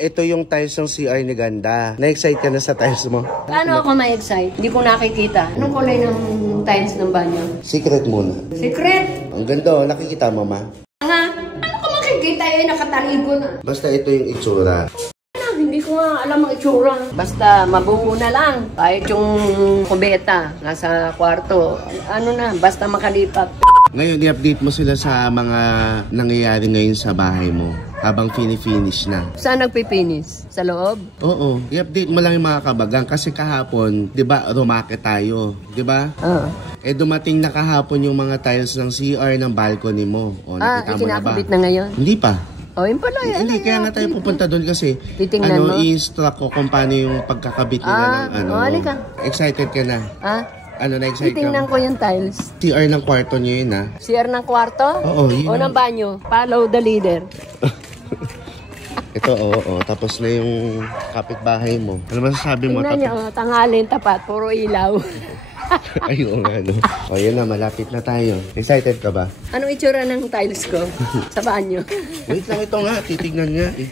Ito yung tiles ng CR ni Ganda. Na-excite ka na sa tiles mo? Paano ako ma-excite? Hindi ko nakikita. Anong kulay ng tiles ng banyo? Secret muna. Secret? Ang ganda, nakikita mo, ma? Nga, ano ko makikita yun? Nakataligo na. Basta ito yung itsura. Hindi ko nga alam ang itsura. Basta mabuo na lang. Kahit yung kubeta nasa kwarto. Ano na, basta makalipat. Ngayon, i-update mo sila sa mga nangyayari ngayon sa bahay mo habang finish na. Saan nagpipinis? Sa loob? Oo, i-update mo lang yung mga kabagang kasi kahapon, 'di ba, rumakit tayo, 'di ba? Oo. Eh dumating na kahapon yung mga tiles ng CR ng balcony mo. O, nakita mo na ba? Ikinakabit na ngayon? Hindi pa. Oh, yun pala yan. Hindi, kaya nga tayo pupunta doon kasi titingnan mo? i-instruct ko kung paano yung pagkakabit nila ng ano. Halika. Excited ka na? Ano na excited ka? Titingnan ko yung tiles. CR ng kwarto niyo yun, ha? CR ng kwarto? Oo, yun. O ng banyo? Follow the leader. Ito, oo. Tapos na yung kapitbahay mo. Ano masasabi mo? Tingnan niyo, tanghalin tapat. Puro ilaw. Ayun nga, no? O, yun na, malapit na tayo. Excited ka ba? Anong itsura ng tiles ko? Sa banyo? Wait lang, ito nga. Titignan nga, eh.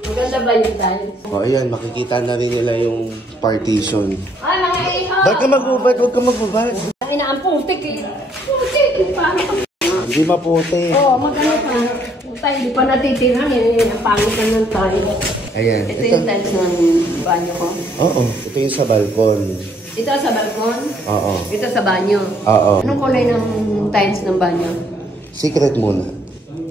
Maganda ba yung tiles? O, ayan. Makikita na rin nila yung partition. Ay, mga iho! Ba't ka magbubad? Huwag ka magbubad. Ang ina, ang putik eh. Putik! Paano? Hindi maputi. Oo, magano pa. Puta, hindi pa natitiran eh. Ang pangit na ng tiles. Ayan. Ito yung tiles ng banyo ko. Oo. Ito yung sa balkon. Ito sa balkon? Oo. Ito sa banyo? Oo. Anong kulay ng tiles ng banyo? Secret muna.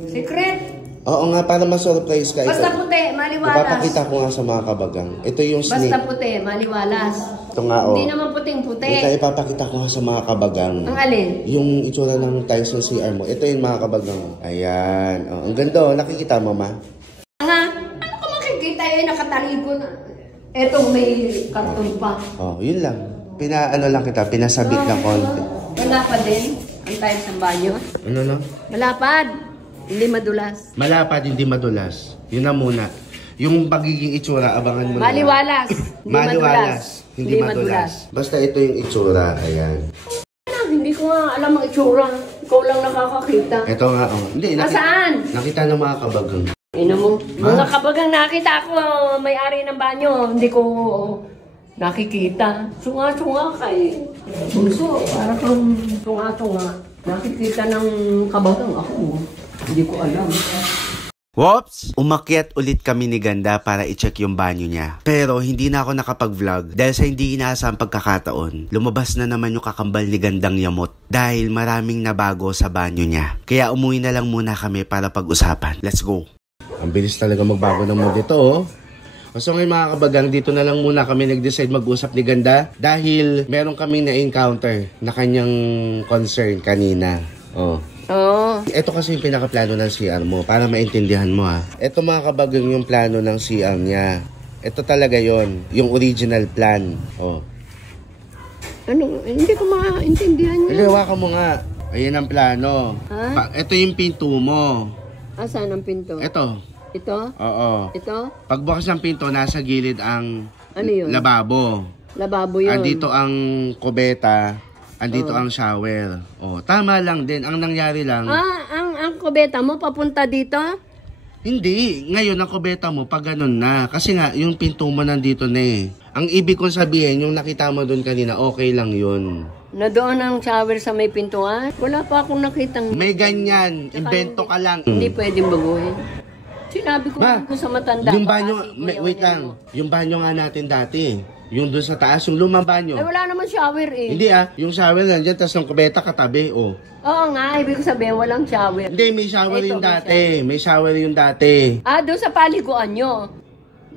Secret? Oo nga, para ma-surprise ka. Basta puti, maliwalas. Ipapakita ko nga sa mga kabagang. Ito yung snake. Basta puti, maliwalas. Ito nga, Hindi naman puting-puti. Ito, ipapakita ko nga sa mga kabagang. Ang alin? Yung itsura ng tiles ng CR mo. Ito yung mga kabagang. Ayan. Oh, ang ganda, oh. Nakikita mo, ma? Nga, ano ko makikita yun? Nakataligo na. Eto, may karton pa. Oh, yun lang. Lang kita, pinasabit na konti. Malapad din ang tiles ng banyo. Ano lang? Malapad. Hindi madulas. Malapad, hindi madulas. Yun na muna. Yung pagiging itsura, abangan mo na. Maliwalas. Hindi Maliwalas. Hindi madulas. madulas. Basta ito yung itsura. Ayan. Hindi ko nga alam ang itsura. Ikaw lang nakakakita. Ito nga, oh. Hindi, Saan? nakita ng mga kabagang. Ino mo. Mga kabagang nakita ko, may-ari ng banyo. Hindi ko nakikita. Tunga-tunga kay Bunso. Para kang tunga-tunga. Nakikita ng kabagang ako. Hindi ko alam. Whoops! Umakyat ulit kami ni Ganda para i-check yung banyo niya. Pero hindi na ako nakapag-vlog dahil sa hindi inaasang pagkakataon. Lumabas na naman yung kakambal ni Gandang Yamot dahil maraming nabago sa banyo niya. Kaya umuwi na lang muna kami para pag-usapan. Let's go! Ang bilis talaga magbago ng mood ito, oh. So ngayon mga kabagang, dito na lang muna kami nag-decide mag-usap ni Ganda dahil meron kaming na-encounter na kanyang concern kanina. Oh. Oo. Ito kasi yung pinaka-plano ng CR mo para maintindihan mo, ha. Ito mga kabagang yung plano ng CR niya. Ito talaga yon, yung original plan. Oh. Ano? Hindi ko maintindihan niya. Hawakan mo nga. Ayan ang plano. Ha? Ito yung pinto mo. Saan ang pinto? Ito. Ito? Oo. Ito? Pagbukas ng pinto, nasa gilid ang Ano yun? lababo. Lababo yun. Andito ang kubeta. Andito ang shower. Oh, tama lang din. Ang nangyari lang... ang kubeta mo papunta dito? Hindi. Ngayon, ang kubeta mo, pag ganun na. Kasi nga, yung pinto mo nandito na eh. Ang ibig kong sabihin, yung nakita mo doon kanina, okay lang yun. Na doon ang shower sa may pintuan? Wala pa akong nakitang... May ganyan. Invento ka lang. Hindi pwedeng baguhin. Sinabi ko sa matanda. Yung banyo, wait lang. Yung banyo nga natin dati. Yung doon sa taas, yung lumang banyo. Eh, wala naman shower eh. Hindi yung shower nandiyan, tapos yung kubeta katabi, oh. Oo nga, ibig ko sabihin, walang shower. Hindi, may shower yung dati. May shower yung dati. Doon sa paliguan nyo.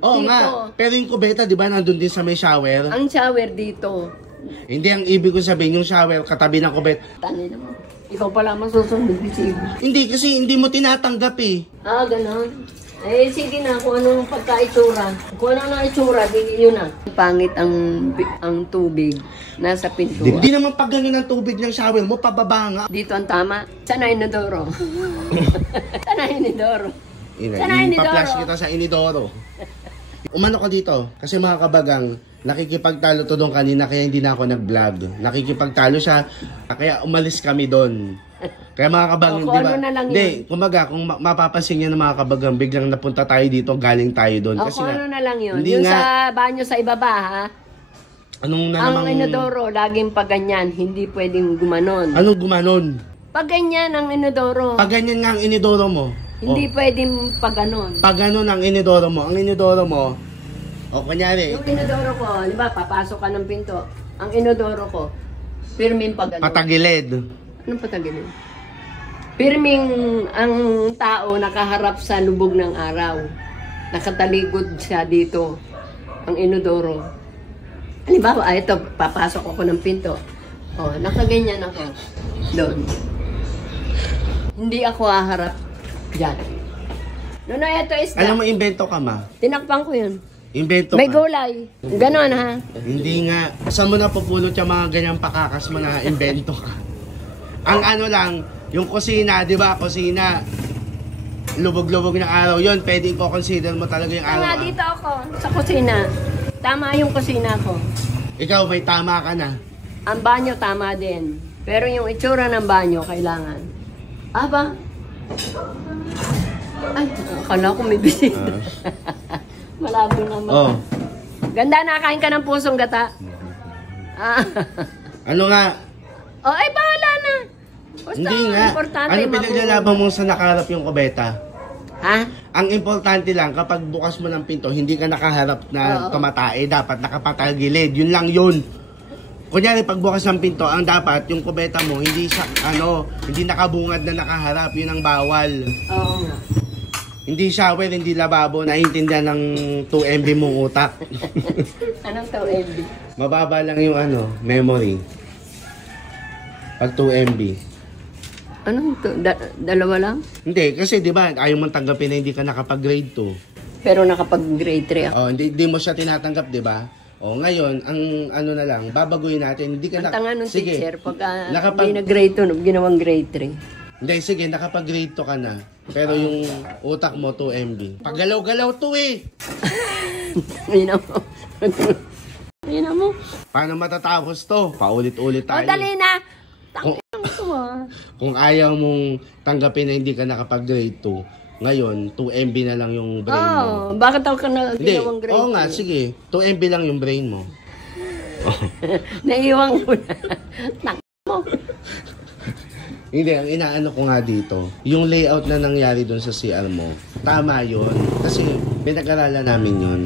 Oo dito. nga, pero yung kubeta, di ba, nandun din sa may shower? Ang shower dito. Hindi, ang ibig ko sabihin, yung shower katabi ng kubeta. Tangin mo. Ikaw pala masusunod, Bisigo. Hindi, kasi hindi mo tinatanggap eh. Ganon. Eh, sige na, kung anong pagkaitsura. Kung ano na itsura, yun na. Pangit ang tubig nasa pintuan. Hindi naman pag ganyan ang tubig ng shower mo, pababa nga. Dito ang tama. Sana inodoro. Sana inodoro. Sana inodoro. Ipa-flash kita sa inidoro. Umano ka dito. Kasi mga kabagang, nakikipagtalo to doon kanina kaya hindi na ako nag-vlog. Nakikipagtalo siya, kaya umalis kami doon. Kaya mga kabagang, O, di kung ba? ano na lang Hindi, yun. kumaga, kung mapapansin niya ng mga kabagang, biglang napunta tayo dito, galing tayo doon. O, Kasi kung nga, ano na lang yun. hindi Yung nga, sa banyo sa ibaba, ha? anong na Ang namang, inodoro, laging pag ganyan, hindi pwedeng gumanon. anong gumanon? Pag ganyan ang inodoro, Pag ganyan nga ang inidoro mo, hindi pwedeng pag ganon. pag ganun ang inidoro mo, kunyari, Yung inodoro ko, di ba, papasok ka ng pinto. Ang inodoro ko, pirming pag ganon. patagilid. Anong patagilid? Pirming ang tao nakaharap sa lubog ng araw. Nakataligod siya dito, ang inodoro. Halimbawa, ito, papasok ako ng pinto. O, nakaganyan ako. Doon. Hindi ako haharap dyan. Noon na ito is Alam mo, invento ka ma. tinakpan ko yun. Invento May ka. gulay. Ganon ha. Hindi nga. Saan mo napupulot yung mga ganyang pakakas mo na invento ka? Ang ano lang, yung kusina, di ba? Kusina. Lubog-lubog ng araw yon, pwede i-consider mo talaga yung araw. Nga dito ako, sa kusina. Tama yung kusina ko. Ikaw, may tama ka na. Ang banyo tama din. Pero yung itsura ng banyo, kailangan. Aba? Ay, akala ko may bisita. Malabo naman. Oh. Ganda, nakain ka ng pusong gata. Ah. Ano nga? Oh, ay, bahala na. Basta, Hindi nga. importante, Ano pinaglalaban mo sa nakaharap yung kubeta? Ha? Ang importante lang, kapag bukas mo ng pinto, hindi ka nakaharap na Oo. tumatae, dapat nakapatagilid. Yun lang yun. Kunyari, pag bukas ng pinto, ang dapat, yung kubeta mo, hindi siya, hindi nakabungad na nakaharap. Yun ang bawal. Oo nga. Hindi shower, hindi lababo, naiintindihan ng 2 MB mong utak. Anong to, Eddie? Mababa lang yung memory. Pag 2 MB. Anong to? Dalawa lang? Hindi, kasi di ba, ayaw mong tanggapin na hindi ka nakapag-grade 2. Pero nakapag-grade 3 ako. Oh, hindi mo siya tinatanggap, di ba? Oh, ngayon, ang na lang, babaguhin natin, hindi ka Ang tanga nung sige, teacher, pag nakapag- hindi na-grade 2, ginawang grade 3. Hindi, sige, nakapag-grade 2 ka na. Pero yung utak mo, 2 MB. Paggalaw-galaw to eh! Ayun mo. Ayun mo. Paano matatapos to? Paulit-ulit O, tayo. dali na. Kung, Tangin mo ah. kung ayaw mong tanggapin na hindi ka nakapag-grade 2, ngayon, 2 MB na lang yung brain mo. Oh, bakit ako na Hindi, ginawang grade oo nga, 3? sige. 2 MB lang yung brain mo. Naiiwan ko na. Tangin mo. Hindi, ang inaano ko nga dito, yung layout na nangyari doon sa CR mo, tama yun. Kasi pinag-aralan namin yun.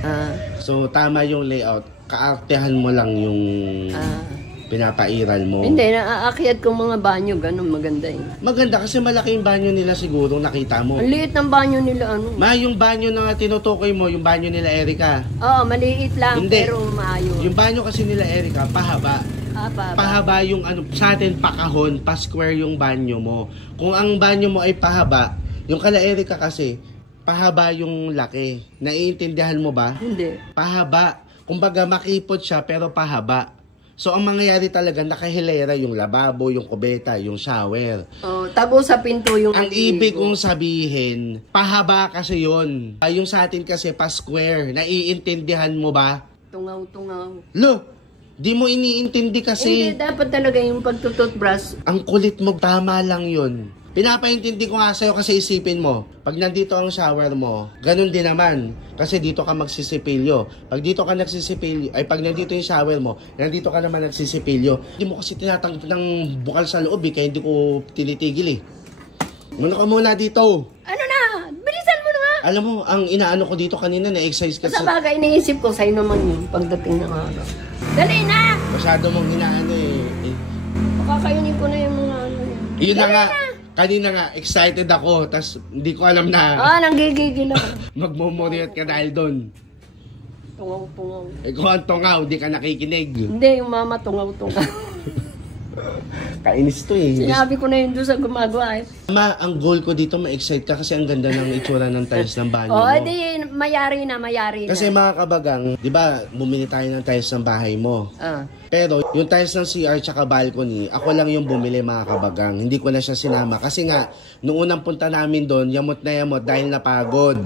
Ah, So, tama yung layout. Kaartehan mo lang yung pinapairal mo. hindi, naaakyat ko mga banyo, ganun maganda eh. Maganda kasi malaki yung banyo nila siguro, nakita mo. Ang liit ng banyo nila, ano? Ma, yung banyo na tinutukoy mo, yung banyo nila Erica. Oo, maliit lang, Hindi. pero maayos. Yung banyo kasi nila Erica, pahaba. Pahaba yung sa atin pakahon, pa-square yung banyo mo. Kung ang banyo mo ay pahaba, yung kala Erica kasi, pahaba yung laki. Naiintindihan mo ba? Hindi. Pahaba. Kumbaga makipot siya pero pahaba. So ang mangyayari talaga nakahilera yung lababo, yung kubeta, yung shower. Oh, tago sa pinto yung Ang ibig kong sabihin, pahaba kasi yun. Yung sa atin kasi pa-square. Naiintindihan mo ba? Tungaw-tungaw. Lo, di mo iniintindi kasi. Hindi, dapat talaga yung pagtututbrush. Ang kulit mo, tama lang yun. Pinapaintindi ko nga sa'yo kasi isipin mo, pag nandito ang shower mo, ganun din naman. Kasi dito ka magsisipilyo. Pag dito ka nagsisipilyo, ay pag nandito yung shower mo, nandito ka naman nagsisipilyo. Hindi mo kasi tinatanggap ng bukal sa loob kaya hindi ko tinitigil Muna ka muna dito. Ano na? Bilisan mo na nga! Alam mo, ang inaano ko dito kanina, na-exercise ka Sa bagay, iniisip ko sa'yo naman yun pagdating ng araw. Dali na! Masyado mong inaano Pakakainin ko na yung mga ano. Yun na nga. Kanina nga, excited ako, tas hindi ko alam na Nanggigigil ako. magmumuriat ka dahil doon. Tungaw-tungaw. Kung ang tungaw, di ka nakikinig. Hindi, yung mama tungaw-tungaw. Kainis to Sinabi ko na yun doon sa gumagawa Ma, ang goal ko dito, ma-excite ka kasi ang ganda ng itsura ng tiles ng banyo Oh, mo. edi, mayari na. Kasi mga kabagang, di ba, bumili tayo ng tiles ng bahay mo. Pero yung tiles ng CR tsaka balcony, ako lang yung bumili mga kabagang. Hindi ko na siya sinama. Kasi nga, nung unang punta namin doon, yamot na yamot dahil napagod.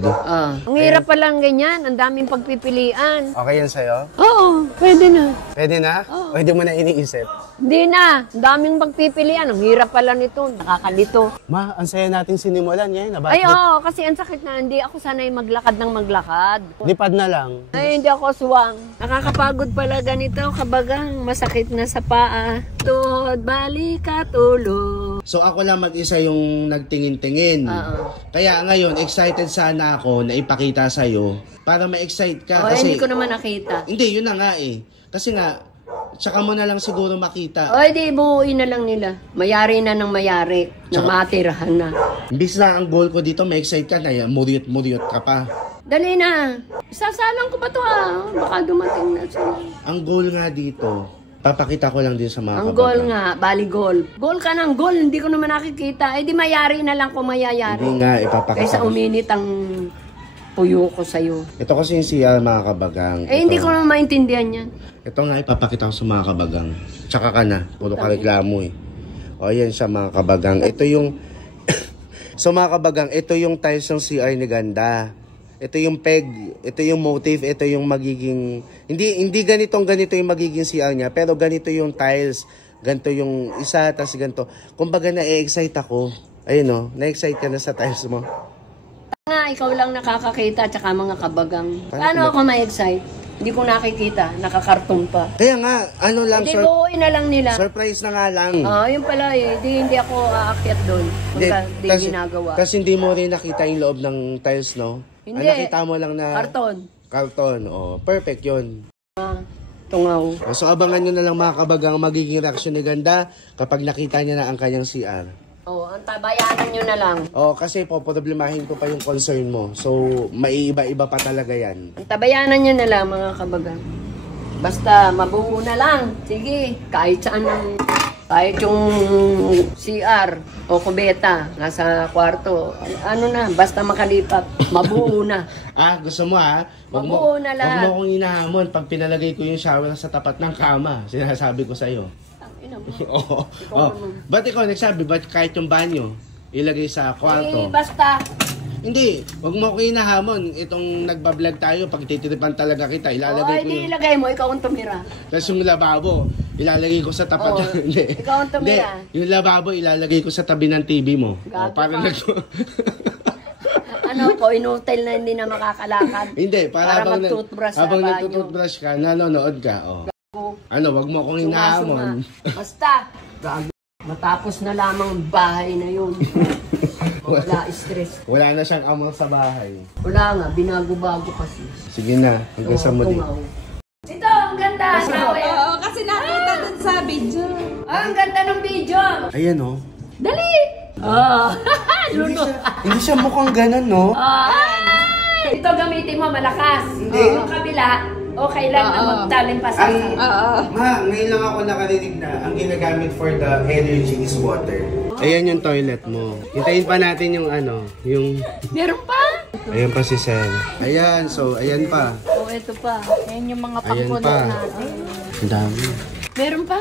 Ang hirap palang ganyan. Ang daming pagpipilian. Okay yan sa'yo? Oo, pwede na. Pwede na? O hindi mo na iniisip? Hindi na. Ang daming pagpipilian. Ang hirap pala nito. Nakakalito. Ma, ang saya natin sinimulan ngayon. Ay, oo. Kasi ang sakit na. Hindi ako sanay maglakad ng maglakad. Lipad na lang. Ay, hindi ako suwang. Nakakapagod pala ganito. Kabagang masakit na sa paa. Tuhod, balik at ulo. So ako lang mag-isa yung nagtingin-tingin. Kaya ngayon, excited sana ako na ipakita sa'yo para ma-excite ka. Kasi, hindi ko naman nakita. Hindi, yun na nga eh. Kasi nga, tsaka mo na lang siguro makita. O, di buuin na lang nila. Mayari na ng mayari. Na matirahan na. Imbis na ang goal ko dito, ma-excite ka na yan. Muryot ka pa. Dali na. Isasalang ko ba ito Baka dumating na sila. Ang goal nga dito, papakita ko lang din sa mga Ang goal nga, bali goal. Goal ka ng goal, hindi ko naman nakikita. Eh di mayari na lang kung mayayari. Hindi nga, ipapakita Kaysa ko. uminit ang puyo ko sa'yo. Ito kasi yung CR mga kabagang. Eh hindi ko naman maintindihan yan. Ito nga ipapakita ko sa mga kabagang. Tsaka ka na, puro ka reklamo eh. O yan siya mga kabagang. Ito yung, so mga kabagang, ito yung tiles ng CR ni Ganda. Ito yung peg, ito yung motif, ito yung magiging, hindi ganito yung magiging CR niya, pero ganito yung tiles, ganito yung isa, tas ganito. Kumbaga na-excite ako. Ayun o, na-excite ka na sa tiles mo. Nga, ikaw lang nakakakita tsaka mga kabagang. Paano ako ma-excite? Hindi ko nakikita, nakakarton pa. Kaya nga, ano lang, Hindi buuin na lang nila. surprise na nga lang. Yun pala eh. Hindi ako aakyat doon. Hindi ginagawa. Kasi hindi mo rin nakita yung loob ng tiles, no? Hindi. Nakita mo lang na Karton. karton. Oh, perfect yun. Tungaw. So abangan nyo na lang mga kabagang magiging reaksyon ni Ganda kapag nakita niya na ang kanyang CR. Ang tabayanan nyo na lang. Kasi poproblemahin ko pa yung concern mo. So, maiiba-iba pa talaga yan. Ang tabayanan nyo na lang mga kabagang. Basta mabuo na lang. Sige, kahit saan kahit yung CR o kubeta, nasa kwarto, ano na, basta makalipat, mabuo na. Gusto mo Mabuo na lahat. Huwag mo akong inahamon pag pinalagay ko yung shower sa tapat ng kama. Sinasabi ko sa'yo. Ba't ikaw nagsabi? Ba't kahit yung banyo, ilagay sa kwarto? Basta. Hindi, wag mo akong inahamon. Itong nagbablog tayo, pag titiripan talaga kita, ilalagay ko Hindi ilagay mo, ikaw ang tumira. Tapos yung lababo, ilalagay ko sa tapat. Hindi. Ikaw ang tumira. Hindi, yung lababo, ilalagay ko sa tabi ng TV mo. Para Inutil na hindi na makakalakad. Hindi, para mag-toothbrush habang sa banyo. nagtutoothbrush ka, nanonood ka. Wag mo akong inahamon. Basta, matapos na lamang ang bahay na yun. Wala stress. Wala na siyang amor sa bahay. Wala nga, binago-bago kasi. Sige na, hanggang sa muli. Ito, ang ganda. Oo, kasi nakita dun sa video. Ang ganda ng video. Ayan o. Dali! Hindi siya mukhang ganun, no? Ito gamitin mo, malakas. Yung kabila, okay lang na magtalin pa sa Ma, ngayon lang ako nakarinig na ang ginagamit for the energy is water. Ayan yung toilet mo. Hintayin pa natin yung yung... Meron pa? Ayan pa si Sen. Ayan, so ayan pa. Ito pa. Yan yung mga Ayan pangkulot pa. natin. Ang dami. Meron pa?